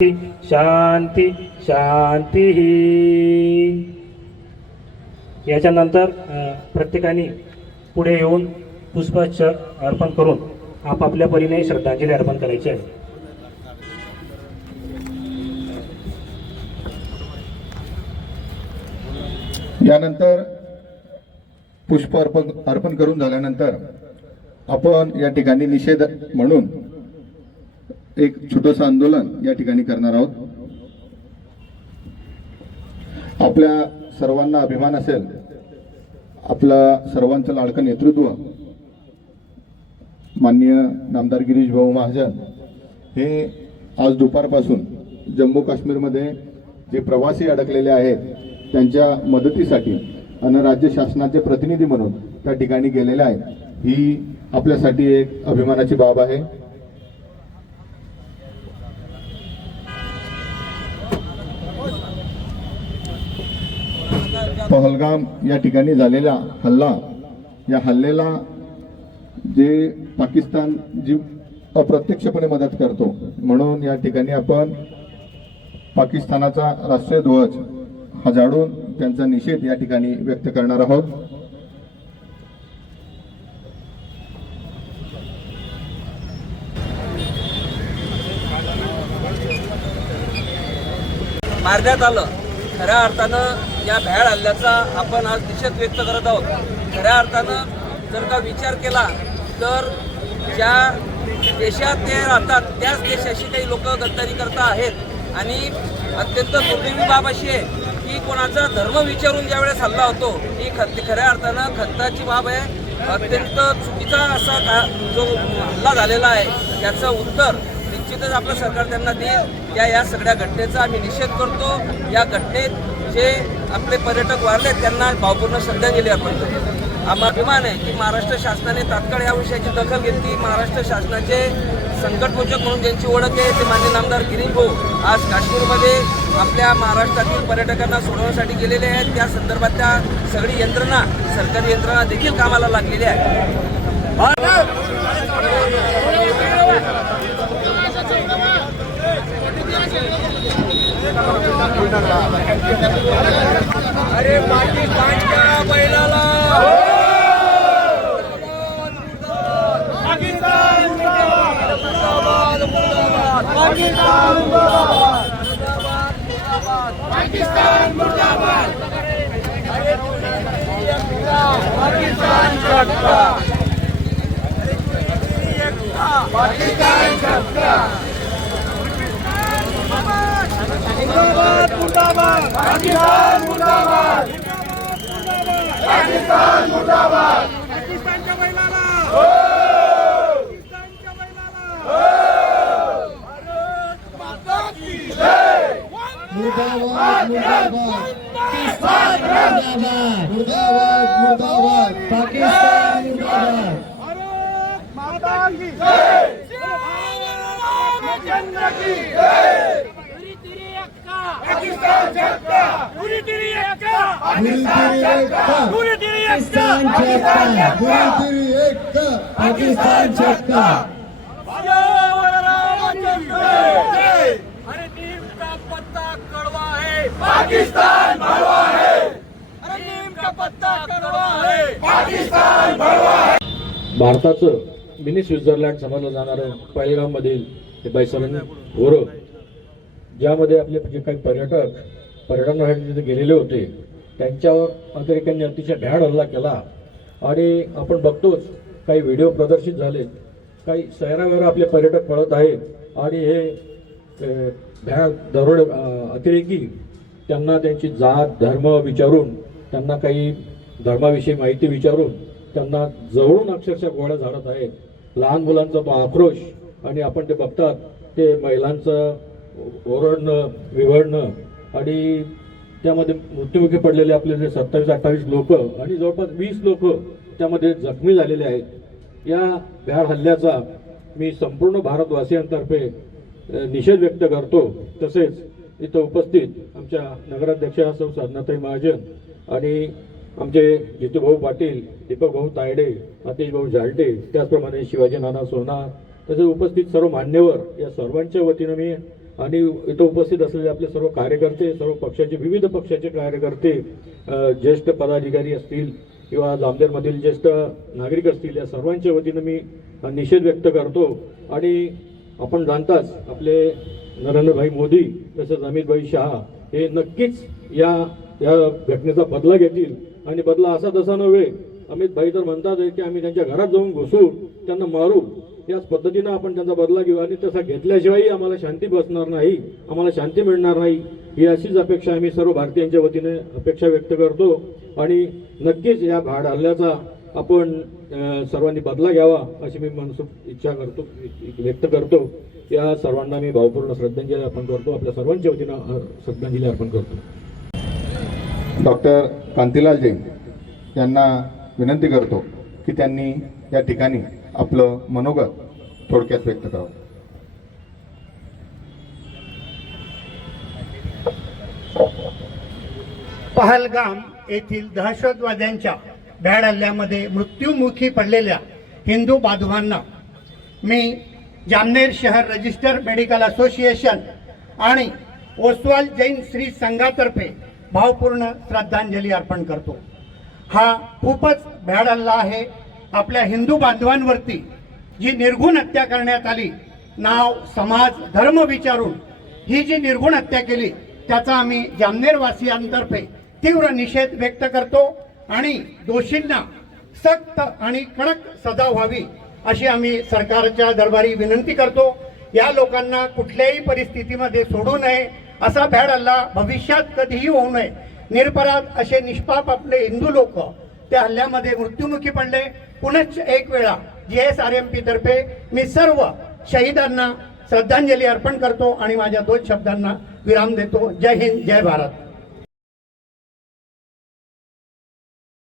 शांती शांती. याच्यानंतर प्रत्येकाने पुढे येऊन पुष्पाच्छ अर्पण करून आपापल्या परीने श्रद्धांजली अर्पण करायची आहे. यानंतर पुष्प अर्पण अर्पण करून झाल्यानंतर आपण या ठिकाणी निषेध म्हणून एक छोटंसं आंदोलन या ठिकाणी करणार आहोत. आपल्या सर्वांना अभिमान असेल आपला सर्वांचं लाडकं नेतृत्व माननीय नामदार गिरीश भाऊ महाजन हे आज दुपारपासून जम्मू काश्मीरमध्ये जे प्रवासी अडकलेले आहेत त्यांच्या मदतीसाठी आणि राज्य शासनाचे प्रतिनिधी म्हणून त्या ठिकाणी गेलेले आहेत ही आपल्यासाठी एक अभिमानाची बाब आहे. पहलगाम या ठिकाणी झालेला हल्ला. या हल्ल्याला जे पाकिस्तान जी अप्रत्यक्षपणे मदत करतो म्हणून या ठिकाणी आपण पाकिस्तानाचा राष्ट्रीय ध्वज हा जाडून त्यांचा निषेध या ठिकाणी व्यक्त करणार आहोत. मारण्यात आलं. खऱ्या अर्थानं या भ्याड हल्ल्याचा आपण आज निषेध व्यक्त करत आहोत. खऱ्या अर्थानं जर का विचार केला तर ज्या देशात ते राहतात त्याच देशाशी काही लोक गद्दारी करता आहेत. आणि अत्यंत दुर्दैवी बाब अशी आहे की कोणाचा धर्म विचारून ज्यावेळेस हल्ला होतो ही खत खऱ्या अर्थानं खंताची बाब आहे. अत्यंत चुकीचा असा का जो हल्ला झालेला आहे त्याचं उत्तर निश्चितच आपलं सरकार त्यांना देईल. त्या या सगळ्या घटनेचा आम्ही निषेध करतो. या घटनेत जे आपले पर्यटक वारले त्यांना भावपूर्ण श्रद्धांजली अर्पण करतो. आम्हा अभिमान आहे की महाराष्ट्र शासनाने तात्काळ या विषयाची दखल घेतली. महाराष्ट्र शासनाचे संकटमोचक म्हणून ज्यांची ओळख आहे ते मान्य नामदार गिरीश भाऊ आज काश्मीरमध्ये आपल्या महाराष्ट्रातील पर्यटकांना सोडवण्यासाठी गेलेले आहेत. त्या संदर्भात त्या सगळी यंत्रणा सरकारी यंत्रणा देखील कामाला लागलेली आहे. अरे पाकिस्तानच्या बैलाला मुर्दाबाद मुर्दाबाद पाकिस्तान मुर्दाबाद मुर्दाबाद मुर्दाबाद पाकिस्तान मुर्दाबाद पूरी तेरी एकता पाकिस्तान छक्का. पूरी तेरी एकता पाकिस्तान छक्का. अरे नीम का पत्ता कड़वा है पाकिस्तान भड़वा है अरे नीम का पत्ता कड़वा है भारताचं मिनी स्वित्झर्लंड समजलं जाणारं पहलगाममधील हे बैसरण घोरं ज्यामध्ये आपले जे काही पर्यटक पर्यटनासाठी तिथे गेलेले होते त्यांच्यावर अतिरेक्यांनी अतिशय भ्याड हल्ला केला. आणि आपण बघतोच काही व्हिडिओ प्रदर्शित झाले. काही शहरावर आपले पर्यटक पळत आहेत. आणि हे भ्याड दरोडे अतिरेकी त्यांना त्यांची जात धर्म विचारून त्यांना काही धर्माविषयी माहिती विचारून त्यांना जवळून अक्षरशः गोळ्या झाडत आहेत. लहान मुलांचा तो आक्रोश आणि आपण ते बघतात ते महिलांचं ओरडणं विवडणं आणि त्यामध्ये मृत्युमुखी पडलेले आपले जे सत्तावीस अठ्ठावीस लोक आणि जवळपास वीस लोक त्यामध्ये जखमी झालेले आहेत. या भ्याड हल्ल्याचा मी संपूर्ण भारतवासियांतर्फे निषेध व्यक्त करतो. तसेच इथं उपस्थित आमच्या नगराध्यक्षा सौ साधनाताई महाजन आणि आमचे जितूभाऊ पाटील दीपक भाऊ तायडे अतिश भाऊ झालटे त्याचप्रमाणे शिवाजी नाना सोना तसेच उपस्थित सर्व मान्यवर या सर्वांच्या वतीनं मी आणि इथं उपस्थित असलेले आपले सर्व कार्यकर्ते सर्व पक्षाचे विविध पक्षाचे कार्यकर्ते ज्येष्ठ पदाधिकारी असतील किंवा जामनेरमधील ज्येष्ठ नागरिक असतील या सर्वांच्या वतीनं मी निषेध व्यक्त करतो. आणि आपण जाणताच आपले नरेंद्रभाई मोदी तसेच अमितभाई शहा हे नक्कीच या या घटनेचा बदला घेतील. आणि बदला असा तसा नव्हे अमितभाई तर म्हणतात आहे की आम्ही त्यांच्या घरात जाऊन घुसू त्यांना मारू. याच पद्धतीनं आपण त्यांचा बदला घेऊ. आणि तसा घेतल्याशिवायही आम्हाला शांती बसणार नाही. आम्हाला शांती मिळणार नाही. ही अशीच अपेक्षा आम्ही सर्व भारतीयांच्या वतीने अपेक्षा व्यक्त करतो. आणि नक्कीच या भाड हल्ल्याचा आपण सर्वांनी बदला घ्यावा अशी मी मनसूक इच्छा करतो व्यक्त करतो. या सर्वांना मी भावपूर्ण श्रद्धांजली अर्पण करतो. आपल्या सर्वांच्या वतीनं श्रद्धांजली अर्पण करतो. डॉक्टर कांतीलाल जैन यांना विनंती करतो की त्यांनी या ठिकाणी आपलं मनोगत थोडक्यात व्यक्त करावं. पहलगाम येथील दहशतवाद्यांच्या भ्याड हल्ल्यामध्ये मृत्युमुखी पडलेल्या हिंदू बांधवांना मी जामनेर शहर रजिस्टर मेडिकल असोसिएशन आणि ओसवाल जैन श्री संघातर्फे भावपूर्ण श्रद्धांजली अर्पण करतो. हा खूपच भ्याड हल्ला आहे. आपल्या हिंदू बांधवांवरती जी निर्घुण हत्या करण्यात आली नाव समाज धर्म विचारून ही जी निर्घुण हत्या केली त्याचा आम्ही जामनेरवासियांतर्फे तीव्र निषेध व्यक्त करतो आणि दोषींना सक्त आणि कडक सजा व्हावी अशी आम्ही सरकारच्या दरबारी विनंती करतो. या लोकांना कुठल्याही परिस्थितीमध्ये सोडू नये असा भ्याड हल्ला भविष्यात कधीही होऊ नये. निरपराध असे निष्पाप आपले हिंदू लोक त्या हल्ल्यामध्ये मृत्युमुखी पडले. पुनश्च एक वेळा G S R M P तर्फे मी सर्व शहीदांना श्रद्धांजली अर्पण करतो आणि माझ्या दोन शब्दांना विराम देतो. जय हिंद जय भारत.